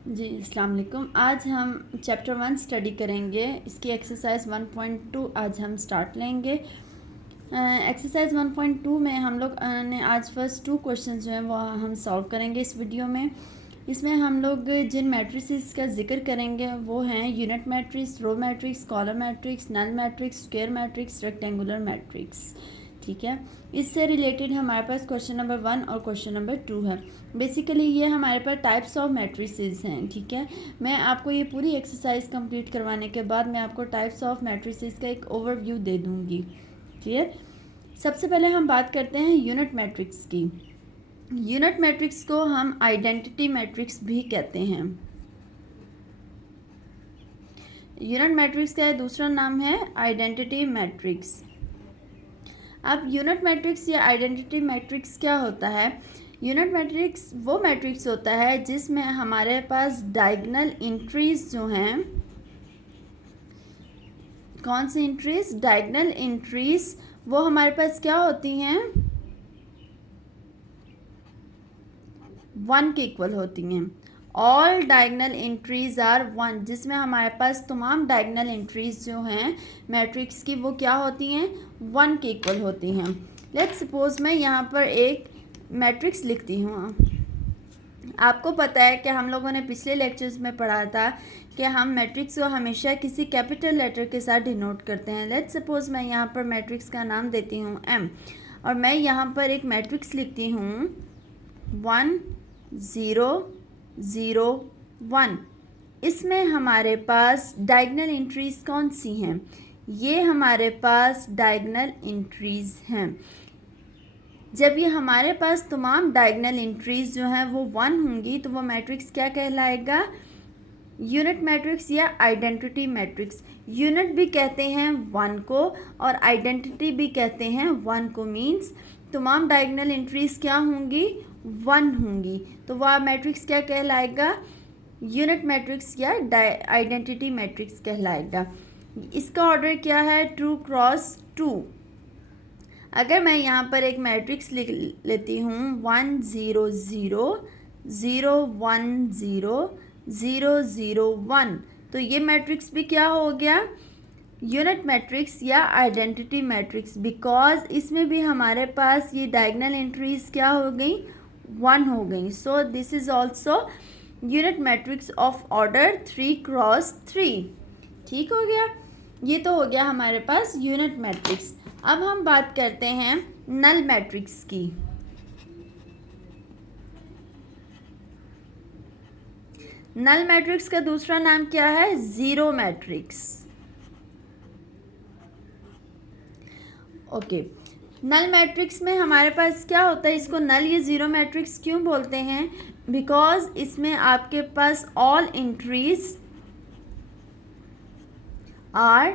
जी अस्सलाम वालेकुम। आज हम चैप्टर 1 स्टडी करेंगे। इसकी एक्सरसाइज 1.2 आज हम स्टार्ट लेंगे। एक्सरसाइज 1.2 में हम लोग ने आज फर्स्ट 2 क्वेश्चन जो हैं वो हम सॉल्व करेंगे इस वीडियो में। इसमें हम लोग जिन मैट्रिसेस का जिक्र करेंगे वो हैं unit matrix, row matrix, column matrix, null matrix, square matrix, rectangular matrix. ठीक है, इससे रिलेटेड हमारे पास क्वेश्चन नंबर 1 और क्वेश्चन नंबर 2 है। बेसिकली ये हमारे पास टाइप्स ऑफ मैट्रिसेस हैं। ठीक है, मैं आपको ये पूरी एक्सरसाइज कंप्लीट करवाने के बाद मैं आपको टाइप्स ऑफ मैट्रिसेस का एक ओवरव्यू दे दूँगी। क्लियर। सबसे पहले हम बात करते हैं यूनिट मैट्रिक्स की। यूनिट मैट्रिक्स को हम आइडेंटिटी मैट्रिक्स भी कहते हैं। यूनिट मैट्रिक्स का दूसरा नाम है आइडेंटिटी मैट्रिक्स। अब यूनिट मैट्रिक्स या आइडेंटिटी मैट्रिक्स क्या होता है? यूनिट मैट्रिक्स वो मैट्रिक्स होता है जिसमें हमारे पास डायगोनल एंट्रीज जो हैं, कौन सी एंट्रीज? डायगोनल एंट्रीज वो हमारे पास क्या होती हैं? 1 के इक्वल होती हैं। ऑल डायगोनल एंट्रीज आर 1, जिसमें हमारे पास तमाम डायगोनल एंट्रीज जो हैं मैट्रिक्स की वो क्या होती हैं? 1 के इक्वल होती हैं। लेट्स सपोज मैं यहाँ पर एक मैट्रिक्स लिखती हूँ। आपको पता है कि हम लोगों ने पिछले लेक्चर्स में पढ़ा था कि हम मैट्रिक्स को हमेशा किसी कैपिटल लेटर के साथ डिनोट करते हैं। लेट्स सपोज मैं यहाँ पर मैट्रिक्स का नाम देती हूँ M, और मैं यहाँ पर एक मैट्रिक्स लिखती हूँ 1 0 0 1। इसमें हमारे पास डायगोनल एंट्रीज कौन सी हैं? ये हमारे पास डायगोनल एंट्रीज हैं। जब ये हमारे पास तमाम डायगोनल एंट्रीज जो हैं वो 1 होंगी तो वो मैट्रिक्स क्या कहलाएगा? यूनिट मैट्रिक्स या आइडेंटिटी मैट्रिक्स। यूनिट भी कहते हैं 1 को और आइडेंटिटी भी कहते हैं 1 को। मीन्स तमाम डायगोनल एंट्रीज क्या होंगी? 1 होंगी। तो वह मैट्रिक्स क्या कहलाएगा? यूनिट मैट्रिक्स या आइडेंटिटी मैट्रिक्स कहलाएगा। इसका ऑर्डर क्या है? 2 क्रॉस 2। अगर मैं यहाँ पर एक मैट्रिक्स लिख लेती हूँ 1 0 0 0 1 0 0 0 1, तो ये मैट्रिक्स भी क्या हो गया? यूनिट मैट्रिक्स या आइडेंटिटी मैट्रिक्स, बिकॉज इसमें भी हमारे पास ये डायगोनल एंट्रीज क्या हो गई? 1 हो गई। सो this is also unit matrix of order 3 cross 3। ठीक हो गया, ये तो हो गया हमारे पास यूनिट मैट्रिक्स। अब हम बात करते हैं नल मैट्रिक्स की। नल मैट्रिक्स का दूसरा नाम क्या है? Zero matrix. Okay, null matrix में हमारे पास क्या होता है? इसको नल या जीरो मैट्रिक्स क्यों बोलते हैं? बिकॉज इसमें आपके पास ऑल एंट्रीज आर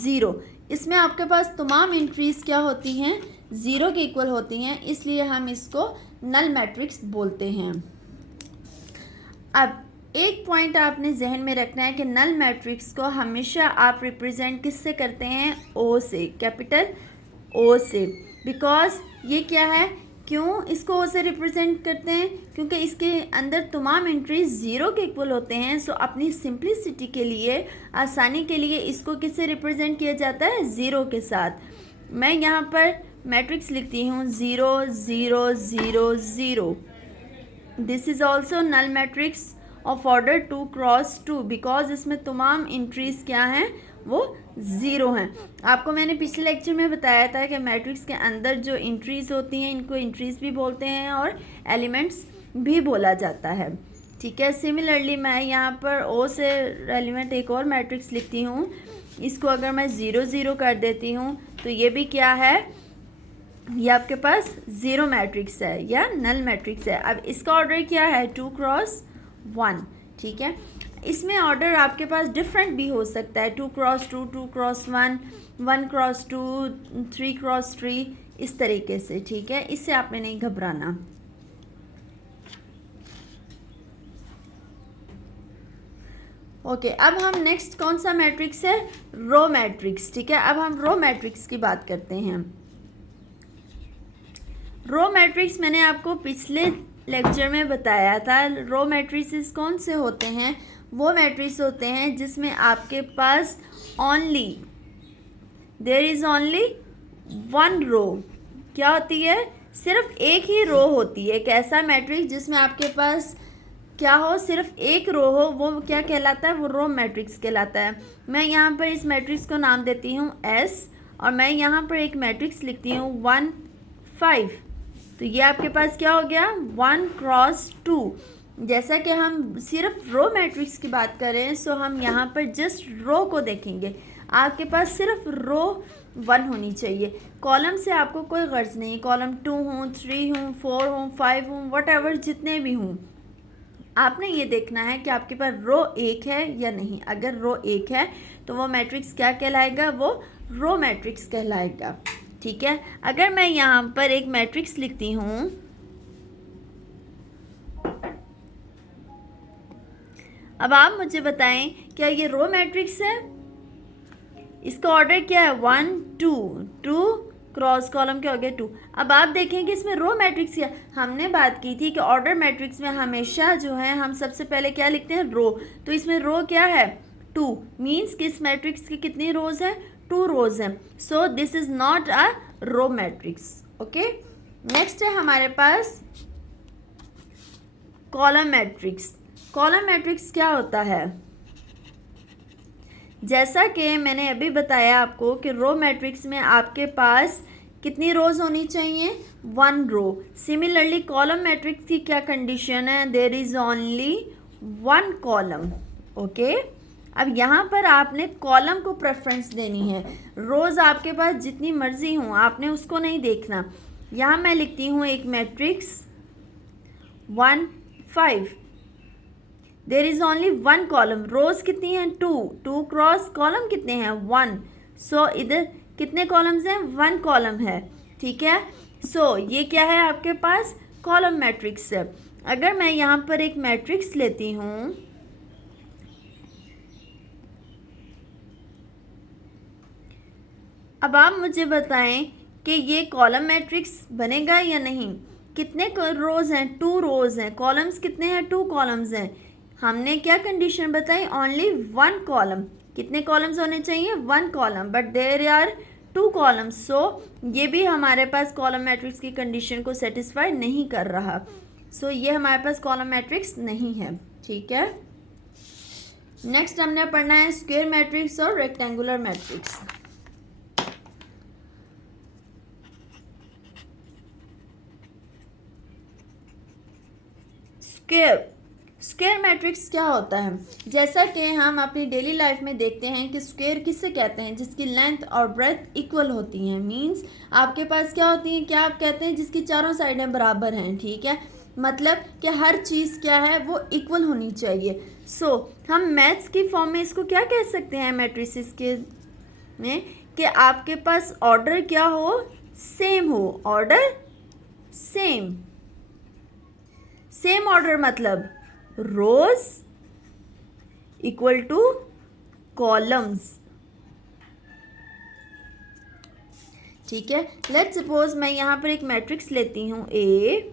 0। इसमें आपके पास तमाम एंट्रीज क्या होती हैं? 0 के इक्वल होती हैं, इसलिए हम इसको नल मैट्रिक्स बोलते हैं। अब एक पॉइंट आपने जहन में रखना है कि नल मैट्रिक्स को हमेशा आप रिप्रेजेंट किससे करते हैं? O से, कैपिटल O से। बिकॉज ये क्या है? क्यों इसको O से रिप्रेजेंट करते हैं? क्योंकि इसके अंदर तमाम एंट्रीज 0 के इक्वल होते हैं। सो अपनी सिंप्लिसिटी के लिए, आसानी के लिए इसको किससे रिप्रेजेंट किया जाता है? 0 के साथ। मैं यहाँ पर मैट्रिक्स लिखती हूँ 0 0 0 0। This is also null matrix of order 2 cross 2, because इसमें तमाम एंट्रीज क्या हैं? वो 0 हैं। आपको मैंने पिछले लेक्चर में बताया था कि मैट्रिक्स के अंदर जो एंट्रीज होती हैं इनको एंट्रीज भी बोलते हैं और एलिमेंट्स भी बोला जाता है। ठीक है, सिमिलरली मैं यहाँ पर O से एलिमेंट एक और मैट्रिक्स लिखती हूँ। इसको अगर मैं 0 0 कर देती हूँ तो ये भी क्या है? ये आपके पास जीरो मैट्रिक्स है या नल मैट्रिक्स है। अब इसका ऑर्डर क्या है? 2 क्रॉस 1। ठीक है, इसमें ऑर्डर आपके पास डिफरेंट भी हो सकता है, 2 क्रॉस 2, 2 क्रॉस 1, 1 क्रॉस 2, 3 क्रॉस 3, इस तरीके से। ठीक है, इससे आपने नहीं घबराना। ओके, अब हम नेक्स्ट कौन सा मैट्रिक्स है? Row matrix. ठीक है, अब हम रो मैट्रिक्स की बात करते हैं। रो मैट्रिक्स मैंने आपको पिछले लेक्चर में बताया था, रो मैट्रिसेस कौन से होते हैं? वो मैट्रिक्स होते हैं जिसमें आपके पास there is only one row. क्या होती है? सिर्फ एक ही रो होती है। एक ऐसा मैट्रिक्स जिसमें आपके पास क्या हो, सिर्फ एक रो हो, वो क्या कहलाता है? वो रो मैट्रिक्स कहलाता है। मैं यहाँ पर इस मैट्रिक्स को नाम देती हूँ एस, और मैं यहाँ पर एक मैट्रिक्स लिखती हूँ 1 5। तो ये आपके पास क्या हो गया? 1 क्रॉस 2। जैसा कि हम सिर्फ रो मैट्रिक्स की बात करें, सो हम यहाँ पर जस्ट रो को देखेंगे। आपके पास सिर्फ रो 1 होनी चाहिए। कॉलम से आपको कोई गर्ज नहीं, कॉलम 2 हूँ, 3 हूँ, 4 हूँ, 5 हूँ, वट जितने भी हूँ, आपने ये देखना है कि आपके पास रो एक है या नहीं। अगर रो एक है तो वो मैट्रिक्स क्या कहलाएगा? वो रो मैट्रिक्स कहलाएगा। ठीक है। अगर मैं यहाँ पर एक मैट्रिक्स लिखती हूँ, अब आप मुझे बताएं क्या ये रो मैट्रिक्स है? इसका ऑर्डर क्या है? 1 2 2 क्रॉस कॉलम क्या हो गया? 2। अब आप देखें कि इसमें रो मैट्रिक्स क्या, हमने बात की थी कि ऑर्डर मैट्रिक्स में हमेशा जो है हम सबसे पहले क्या लिखते हैं? रो। तो इसमें रो क्या है? 2। मीन्स कि इस मैट्रिक्स की कितनी रोज हैं? 2 रोज हैं। So this is not a row matrix. Okay. Next है हमारे पास कॉलम मैट्रिक्स। कॉलम मैट्रिक्स क्या होता है? जैसा कि मैंने अभी बताया आपको कि रो मैट्रिक्स में आपके पास कितनी रोज होनी चाहिए? 1 रो। सिमिलरली कॉलम मैट्रिक्स की क्या कंडीशन है? There is only 1 column. Okay. अब यहाँ पर आपने कॉलम को प्रेफरेंस देनी है। रोज आपके पास जितनी मर्जी हो, आपने उसको नहीं देखना। यहाँ मैं लिखती हूँ एक matrix 1 5। There is only 1 column. Rows कितनी हैं? 2 क्रॉस कॉलम कितने हैं? 1। सो इधर कितने कॉलम्स हैं? 1 कॉलम है। ठीक है। सो ये क्या है? आपके पास कॉलम मैट्रिक्स है। अगर मैं यहाँ पर एक मैट्रिक्स लेती हूँ, अब आप मुझे बताएं कि ये कॉलम मैट्रिक्स बनेगा या नहीं। कितने रोज हैं? 2 रोज हैं। कॉलम्स कितने हैं? 2 कॉलम्स हैं। हमने क्या कंडीशन बताई? Only 1 column. कितने कॉलम्स होने चाहिए? 1 column, but there are 2 columns. So ये भी हमारे पास कॉलम मैट्रिक्स की कंडीशन को सेटिस्फाई नहीं कर रहा। सो ये हमारे पास कॉलम मैट्रिक्स नहीं है। ठीक है। नेक्स्ट हमने पढ़ना है स्क्वायर मैट्रिक्स और रेक्टेंगुलर मैट्रिक्स। स्क्वायर मैट्रिक्स क्या होता है? जैसा कि हम अपनी डेली लाइफ में देखते हैं कि स्क्वायर किससे कहते हैं? जिसकी लेंथ और ब्रेथ इक्वल होती हैं। मींस आपके पास क्या होती है? क्या आप कहते हैं? जिसकी चारों साइडें बराबर हैं। ठीक है। मतलब कि हर चीज़ क्या है? वो इक्वल होनी चाहिए। सो हम मैथ्स की फॉर्म में इसको क्या कह सकते हैं मैट्रिसेस के में? कि आपके पास ऑर्डर क्या हो? सेम हो। Order same. सेम ऑर्डर मतलब रोज इक्वल टू कॉलम्स। ठीक है। लेट्स सपोज मैं यहां पर एक मैट्रिक्स लेती हूं ए,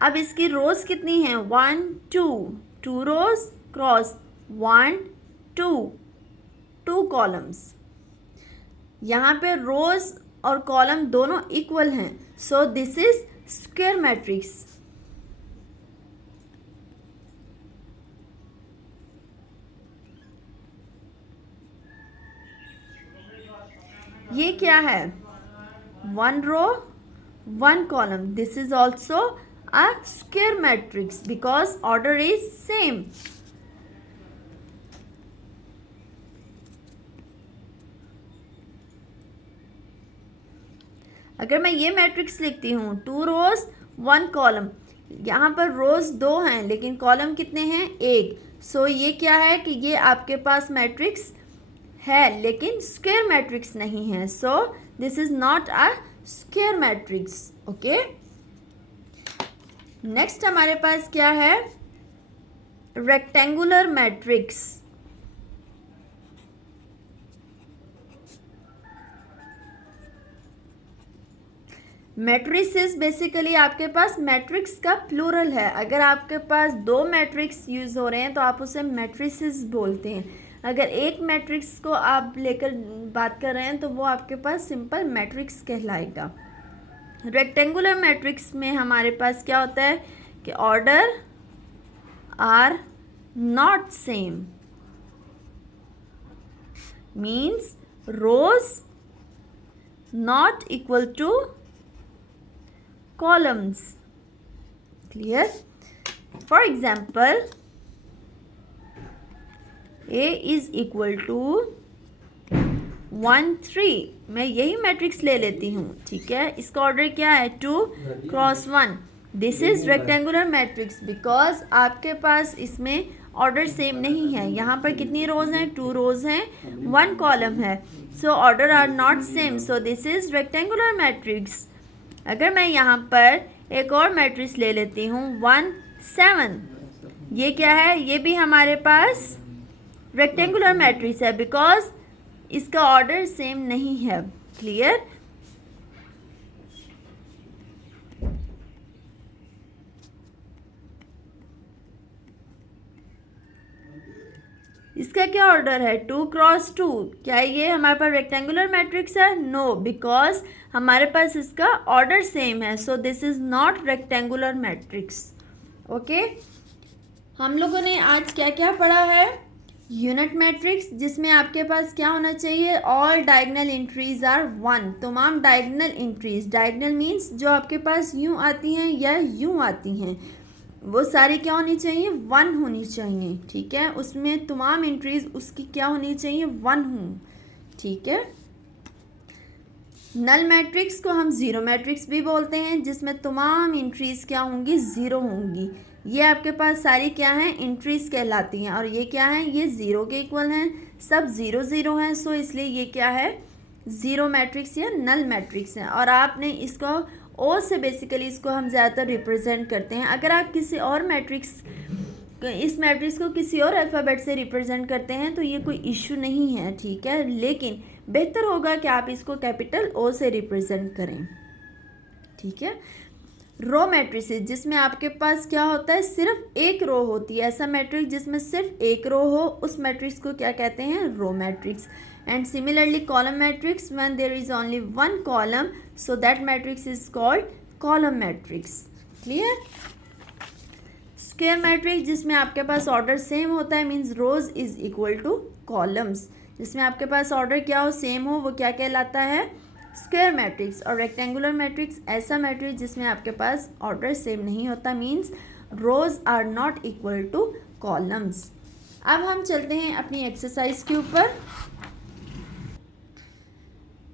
अब इसकी रोज कितनी है? 1 2 रोज क्रॉस 1 2 कॉलम्स। यहाँ पे रोज और कॉलम दोनों इक्वल हैं। So this is square matrix. ये क्या है? 1 रो 1 column. This is also a square matrix because order is same. अगर मैं ये मैट्रिक्स लिखती हूँ 2 रोज 1 कॉलम, यहाँ पर रोज 2 हैं लेकिन कॉलम कितने हैं? 1। सो ये क्या है कि ये आपके पास मैट्रिक्स है लेकिन स्क्वायर मैट्रिक्स नहीं है। सो this is not a square matrix. Okay. Next हमारे पास क्या है? Rectangular matrix. मैट्रिसेस बेसिकली आपके पास मैट्रिक्स का प्लूरल है। अगर आपके पास दो मैट्रिक्स यूज़ हो रहे हैं तो आप उसे मैट्रिसेस बोलते हैं। अगर एक मैट्रिक्स को आप लेकर बात कर रहे हैं तो वो आपके पास सिंपल मैट्रिक्स कहलाएगा। रेक्टेंगुलर मैट्रिक्स में हमारे पास क्या होता है कि order are not same, means rows not equal to columns. Clear? For example, A is equal to 1 3. मैं यही मैट्रिक्स ले लेती हूँ, ठीक है। इसका ऑर्डर क्या है 2 cross 1. This is rectangular matrix because आपके पास इसमें ऑर्डर सेम नहीं है। यहाँ पर कितनी रोज हैं 2 रोज हैं 1 कॉलम है, so order are not same, so this is rectangular matrix. अगर मैं यहाँ पर एक और मैट्रिक्स ले लेती हूँ 1 7, ये क्या है, ये भी हमारे पास रेक्टेंगुलर मैट्रिक्स है बिकॉज इसका ऑर्डर सेम नहीं है। क्लियर? इसका क्या ऑर्डर है 2 क्रॉस 2. क्या ये हमारे पास रेक्टेंगुलर मैट्रिक्स है? नो, बिकॉज हमारे पास इसका ऑर्डर सेम है, सो this is not rectangular matrix. Okay, हम लोगों ने आज क्या क्या पढ़ा है? यूनिट मैट्रिक्स, जिसमें आपके पास क्या होना चाहिए, ऑल डायगोनल एंट्रीज आर 1. तमाम डायगोनल एंट्रीज, डायगोनल मीन्स जो आपके पास यूं आती हैं या यूं आती हैं, वो सारी क्या होनी चाहिए 1 होनी चाहिए, ठीक है। उसमें तमाम एंट्रीज उसकी क्या होनी चाहिए 1 हो, ठीक है। नल मैट्रिक्स को हम ज़ीरो मैट्रिक्स भी बोलते हैं, जिसमें तमाम एंट्रीज क्या होंगी 0 होंगी। ये आपके पास सारी क्या हैं एंट्रीज कहलाती हैं, और ये क्या हैं, ये 0 के इक्वल हैं, सब 0 0 हैं, सो इसलिए ये क्या है ज़ीरो मैट्रिक्स या नल मैट्रिक्स हैं। और आपने इसको ओ से बेसिकली इसको हम ज़्यादातर रिप्रेजेंट करते हैं। अगर आप किसी और मैट्रिक्स इस मैट्रिक्स को किसी और अल्फ़ाबेट से रिप्रेजेंट करते हैं तो ये कोई इशू नहीं है, ठीक है, लेकिन बेहतर होगा कि आप इसको कैपिटल ओ से रिप्रेजेंट करें, ठीक है। रो मैट्रिसेस, जिसमें आपके पास क्या होता है सिर्फ एक रो होती है, ऐसा मैट्रिक्स जिसमें सिर्फ एक रो हो, उस मैट्रिक्स को क्या कहते हैं row matrix. And similarly column matrix, when there is only 1 column, so that matrix is called column matrix. Clear? Square matrix, जिसमें आपके पास ऑर्डर सेम होता है, means rows is equal to columns, जिसमें आपके पास ऑर्डर क्या हो सेम हो, वो क्या कहलाता है स्क्वायर मैट्रिक्स। और रेक्टेंगुलर मैट्रिक्स ऐसा मैट्रिक्स जिसमें आपके पास ऑर्डर सेम नहीं होता, means rows are not equal to columns. अब हम चलते हैं अपनी एक्सरसाइज के ऊपर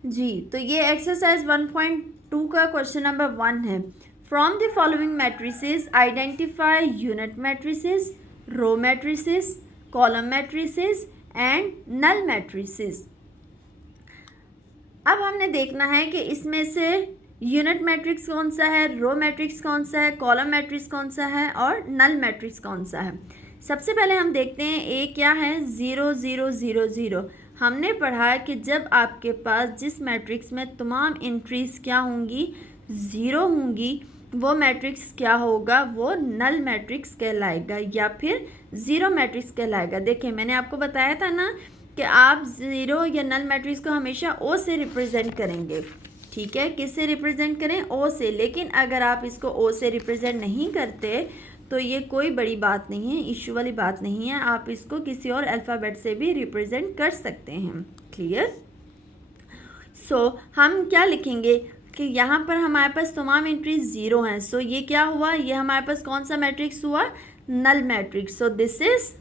जी। तो ये एक्सरसाइज 1.2 का क्वेश्चन नंबर 1 है। From the following matrices identify unit matrices, row matrices, column matrices and null matrices. अब हमने देखना है कि इसमें से यूनिट मैट्रिक्स कौन सा है, रो मैट्रिक्स कौन सा है, कॉलम मैट्रिक्स कौन सा है और नल मैट्रिक्स कौन सा है। सबसे पहले हम देखते हैं ए क्या है 0 0 0 0। हमने पढ़ा कि जब आपके पास जिस मैट्रिक्स में तमाम एंट्रीज क्या होंगी 0 होंगी, वो मैट्रिक्स क्या होगा, वो नल मैट्रिक्स कहलाएगा या फिर ज़ीरो मैट्रिक्स कहलाएगा। देखिए मैंने आपको बताया था ना कि आप ज़ीरो या नल मैट्रिक्स को हमेशा ओ से रिप्रेजेंट करेंगे, ठीक है। किससे रिप्रेजेंट करें, ओ से। लेकिन अगर आप इसको ओ से रिप्रेजेंट नहीं करते तो ये कोई बड़ी बात नहीं है, इशू वाली बात नहीं है, आप इसको किसी और अल्फ़ाबेट से भी रिप्रेजेंट कर सकते हैं। क्लियर? सो हम क्या लिखेंगे कि यहाँ पर हमारे पास तमाम एंट्रीज 0 हैं, सो ये क्या हुआ, ये हमारे पास कौन सा मैट्रिक्स हुआ, null matrix. So this is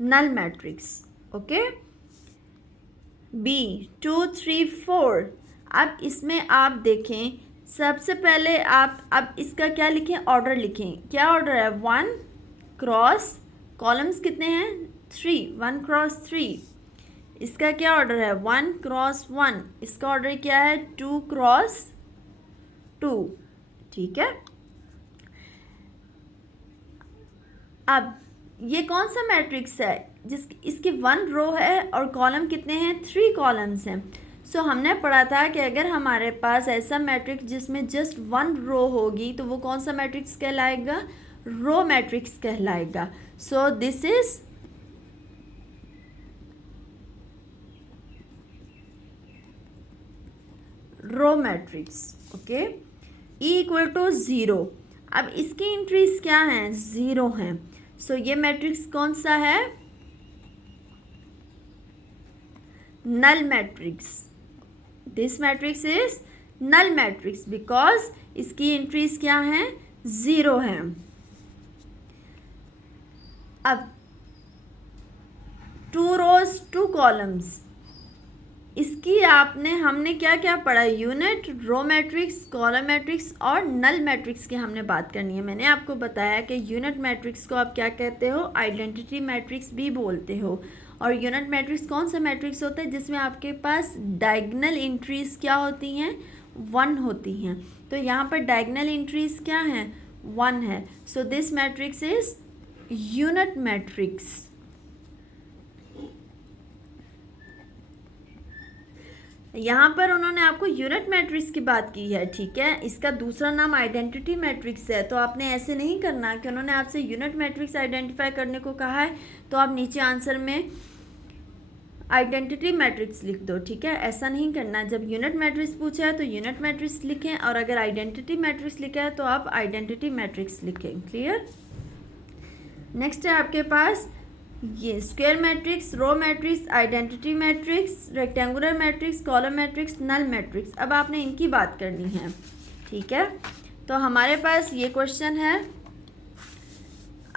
null matrix. Okay, B 2 3 4। अब इसमें आप देखें, सबसे पहले आप अब इसका क्या लिखें, ऑर्डर लिखें। क्या ऑर्डर है 1 क्रॉस, कॉलम्स कितने हैं 3, 1 क्रॉस 3। इसका क्या ऑर्डर है 1 क्रॉस 1। इसका ऑर्डर क्या है 2 क्रॉस 2, ठीक है। अब ये कौन सा मैट्रिक्स है, इसकी 1 रो है और कॉलम कितने हैं, 3 कॉलम्स हैं। सो हमने पढ़ा था कि अगर हमारे पास ऐसा मैट्रिक्स जिसमें जस्ट 1 रो होगी तो वो कौन सा मैट्रिक्स कहलाएगा, रो मैट्रिक्स कहलाएगा। So this is row matrix. Okay, E equal to 0। अब इसकी एंट्रीज क्या हैं, 0 हैं। सो ये मैट्रिक्स कौन सा है, null matrix. This matrix is null matrix because इसकी एंट्रीज क्या हैं, 0 हैं। अब 2 रोज 2 कॉलम्स, इसकी हमने क्या क्या पढ़ा, unit, row matrix, column matrix और नल मैट्रिक्स की हमने बात करनी है। मैंने आपको बताया कि यूनिट मैट्रिक्स को आप क्या कहते हो, आइडेंटिटी मैट्रिक्स भी बोलते हो। और यूनिट मैट्रिक्स कौन सा मैट्रिक्स होता है, जिसमें आपके पास डायगोनल एंट्रीज क्या होती हैं, 1 होती हैं। तो यहाँ पर डायगोनल एंट्रीज क्या हैं, 1 है। So this matrix is unit matrix. यहाँ पर उन्होंने आपको यूनिट मैट्रिक्स की बात की है, ठीक है। इसका दूसरा नाम आइडेंटिटी मैट्रिक्स है। तो आपने ऐसे नहीं करना कि उन्होंने आपसे यूनिट मैट्रिक्स आइडेंटिफाई करने को कहा है तो आप नीचे आंसर में आइडेंटिटी मैट्रिक्स लिख दो, ठीक है। ऐसा नहीं करना, जब यूनिट मैट्रिक्स पूछा है तो यूनिट मैट्रिक्स लिखें और अगर आइडेंटिटी मैट्रिक्स लिखा है तो आप आइडेंटिटी मैट्रिक्स लिखें। क्लियर। नेक्स्ट है आपके पास ये square matrix, row matrix, identity matrix, rectangular matrix, column matrix, null matrix. अब आपने इनकी बात करनी है, ठीक है। तो हमारे पास ये क्वेश्चन है,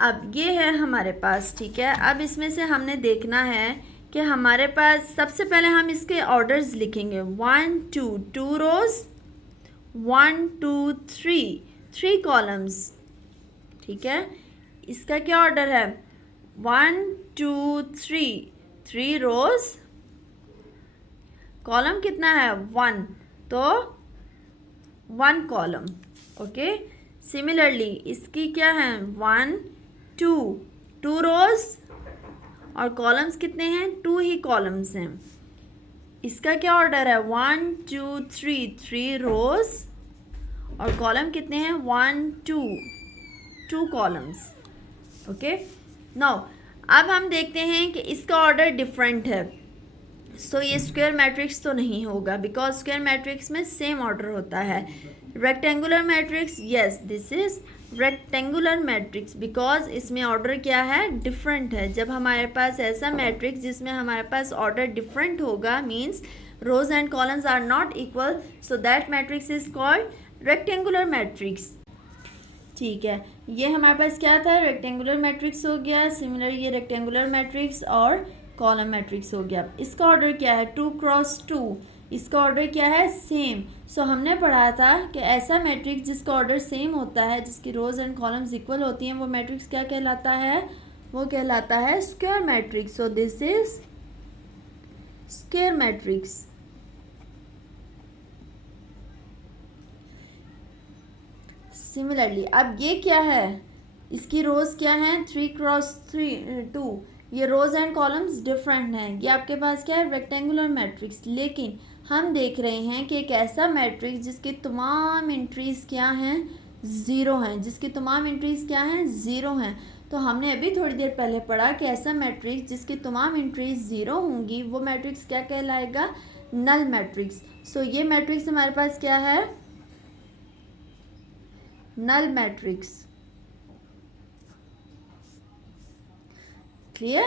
अब ये है हमारे पास, ठीक है। अब इसमें से हमने देखना है कि हमारे पास सबसे पहले हम इसके ऑर्डर्स लिखेंगे, 1 2 2 रोज, 1 2 3 कॉलम्स, ठीक है। इसका क्या ऑर्डर है, 1 2 3 रोज, कॉलम कितना है 1, तो 1 कॉलम। ओके, सिमिलरली इसकी क्या है 1 2 रोज और कॉलम्स कितने हैं, 2 ही कॉलम्स हैं। इसका क्या ऑर्डर है 1 2 3 रोज और कॉलम कितने हैं 1 2 कॉलम्स। ओके, नाउ अब हम देखते हैं कि इसका ऑर्डर डिफरेंट है। सो ये स्क्वायर मैट्रिक्स तो नहीं होगा बिकॉज स्क्वायर मैट्रिक्स में सेम ऑर्डर होता है। Rectangular matrix, yes this is rectangular matrix because इसमें ऑर्डर क्या है, डिफरेंट है। जब हमारे पास ऐसा मैट्रिक्स जिसमें हमारे पास ऑर्डर डिफरेंट होगा, means rows and columns are not equal, so that matrix is called rectangular matrix, ठीक है। ये हमारे पास क्या था, रेक्टेंगुलर मैट्रिक्स हो गया। सिमिलर ये रेक्टेंगुलर मैट्रिक्स और कॉलम मैट्रिक्स हो गया। इसका ऑर्डर क्या है 2 क्रॉस 2, इसका ऑर्डर क्या है सेम। सो हमने पढ़ा था कि ऐसा मैट्रिक्स जिसका ऑर्डर सेम होता है, जिसकी रोज एंड कॉलम्स इक्वल होती हैं, वो मैट्रिक्स क्या कहलाता है, वो कहलाता है square matrix. So this is square matrix. Similarly अब ये क्या है, इसकी रोज क्या है 3 क्रॉस 2, ये रोज एंड कॉलम्स डिफरेंट हैं। ये आपके पास क्या है रेक्टेंगुलर मैट्रिक्स। लेकिन हम देख रहे हैं कि एक ऐसा मैट्रिक्स जिसकी तमाम एंट्रीज क्या हैं, 0 हैं, जिसकी तमाम एंट्रीज क्या हैं, 0 हैं। तो हमने अभी थोड़ी देर पहले पढ़ा कि ऐसा मैट्रिक्स जिसकी तमाम एंट्रीज 0 होंगी वो मैट्रिक्स क्या कहलाएगा, नल मैट्रिक्स। सो ये मैट्रिक्स हमारे पास क्या है, नल मैट्रिक्स। क्लियर।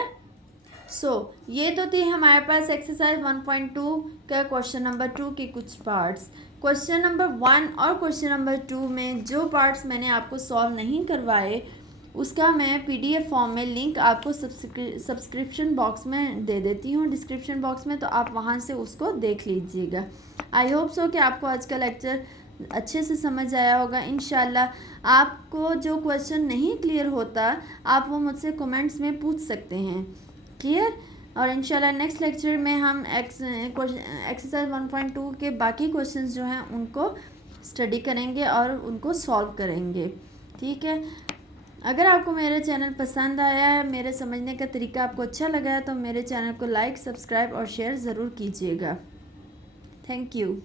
सो ये तो थी हमारे पास एक्सरसाइज 1.2 का क्वेश्चन नंबर 2 के कुछ पार्ट्स। क्वेश्चन नंबर 1 और क्वेश्चन नंबर 2 में जो पार्ट्स मैंने आपको सॉल्व नहीं करवाए उसका मैं PDF फॉर्म में लिंक आपको सब्सक्रिप्शन बॉक्स में दे देती हूँ, डिस्क्रिप्शन बॉक्स में, तो आप वहाँ से उसको देख लीजिएगा। आई होप सो कि आपको आज का लेक्चर अच्छे से समझ आया होगा। इंशाल्लाह आपको जो क्वेश्चन नहीं क्लियर होता आप वो मुझसे कमेंट्स में पूछ सकते हैं। क्लियर। और इंशाल्लाह नेक्स्ट लेक्चर में हम एक्सरसाइज 1.2 के बाकी क्वेश्चंस जो हैं उनको स्टडी करेंगे और उनको सॉल्व करेंगे। ठीक है। अगर आपको मेरा चैनल पसंद आया है, मेरे समझने का तरीका आपको अच्छा लगा है, तो मेरे चैनल को लाइक, सब्सक्राइब और शेयर ज़रूर कीजिएगा। Thank you.